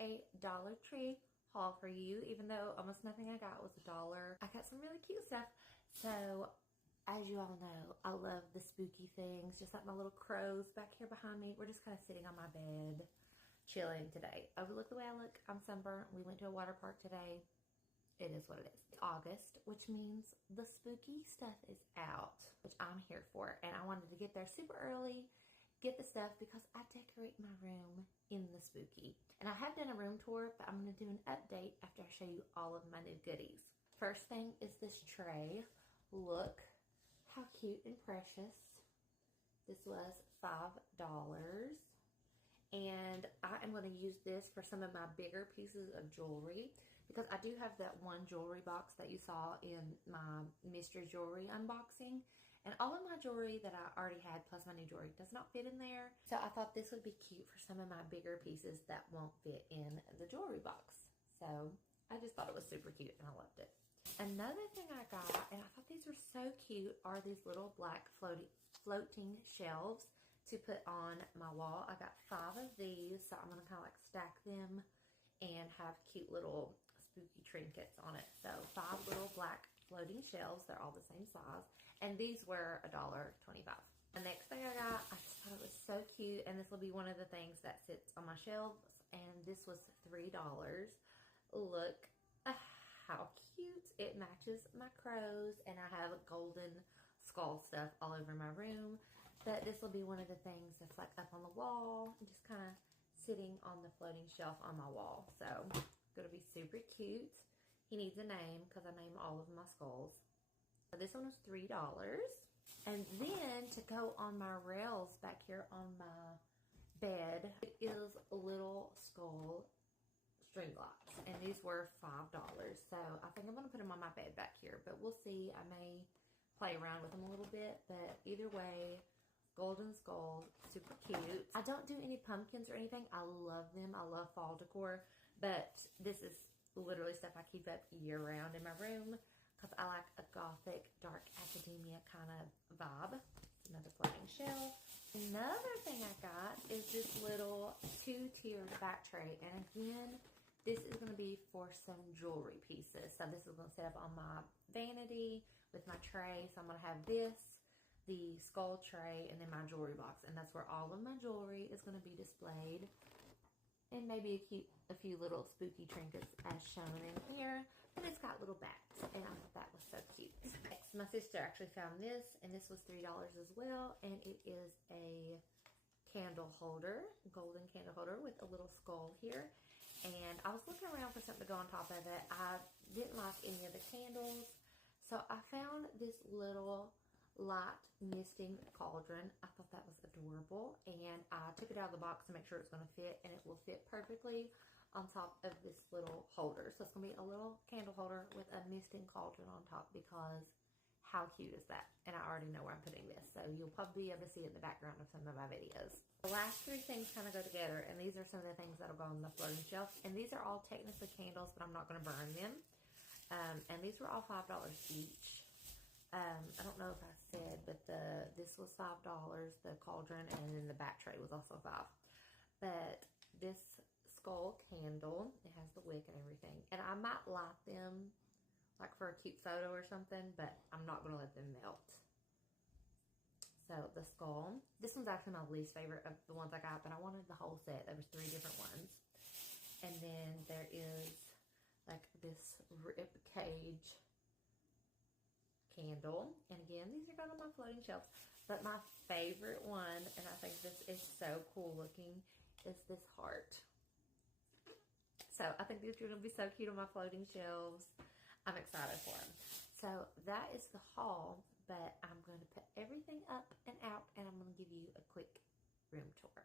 a Dollar Tree haul for you, even though almost nothing I got was $1. I got some really cute stuff. So as you all know, I love the spooky things, just like my little crows back here behind me. We're just kind of sitting on my bed, chilling today. Overlook the way I look. I'm sunburnt. We went to a water park today. It is what it is. It's August, which means the spooky stuff is out, which I'm here for. And I wanted to get there super early, get the stuff, because I decorate my room in the spooky. And I have done a room tour, but I'm going to do an update after I show you all of my new goodies. First thing is this tray. Look how cute and precious. This was $5. And I am going to use this for some of my bigger pieces of jewelry, because I do have that one jewelry box that you saw in my mystery jewelry unboxing. And all of my jewelry that I already had, plus my new jewelry, does not fit in there. So I thought this would be cute for some of my bigger pieces that won't fit in the jewelry box. So I just thought it was super cute and I loved it. Another thing I got, and I thought these were so cute, are these little black floating shelves to put on my wall. I got 5 of these, so I'm going to kind of like stack them and have cute little spooky trinkets on it. So 5 little black floating shelves. They're all the same size. And these were $1.25. The next thing I got, I just thought it was so cute, and this will be one of the things that sits on my shelves, and this was $3. Look how cute. It matches my crows, and I have golden skull stuff all over my room. But this will be one of the things that's like up on the wall and just kind of sitting on the floating shelf on my wall. So it's going to be super cute. He needs a name because I name all of my skulls. So this one was $3. And then to go on my rails back here on my bed, it is a little skull string locks. And these were $5. So I think I'm going to put them on my bed back here. But we'll see. I may play around with them a little bit. But either way, golden skulls, super cute. I don't do any pumpkins or anything. I love them. I love fall decor. But this is literally stuff I keep up year round in my room because I like a gothic, dark academia kind of vibe. Another floating shelf. Another thing I got is this little 2-tiered back tray. And again, this is going to be for some jewelry pieces. So this is going to sit up on my vanity with my tray. So I'm going to have this, the skull tray, and then my jewelry box. And that's where all of my jewelry is going to be displayed. And maybe a few little spooky trinkets as shown in here. But it's got little bats, and I thought that was so cute. Next, my sister actually found this, and this was $3 as well. And it is a candle holder, golden candle holder with a little skull here. And I was looking around for something to go on top of it. I didn't like any of the candles, so I found this little light misting cauldron. I thought that was adorable, and I took it out of the box to make sure it's going to fit, and it will fit perfectly on top of this little holder. So it's going to be a little candle holder with a misting cauldron on top, because how cute is that? And I already know where I'm putting this, so you'll probably be able to see it in the background of some of my videos. The last 3 things kind of go together, and these are some of the things that'll go on the floating shelf. And these are all technically candles, but I'm not going to burn them. And these were all $5 each. I don't know if I said, but this was $5, the cauldron, and then the back tray was also $5. But this skull candle, it has the wick and everything. And I might light them like for a cute photo or something, but I'm not going to let them melt. So the skull, this one's actually my least favorite of the ones I got, but I wanted the whole set. There was 3 different ones. And then there is like this rib cage candle. And again, these are going on my floating shelves. But my favorite one, and I think this is so cool looking, is this heart. So I think these are going to be so cute on my floating shelves. I'm excited for them. So that is the haul, but I'm going to put everything up and out, and I'm going to give you a quick room tour.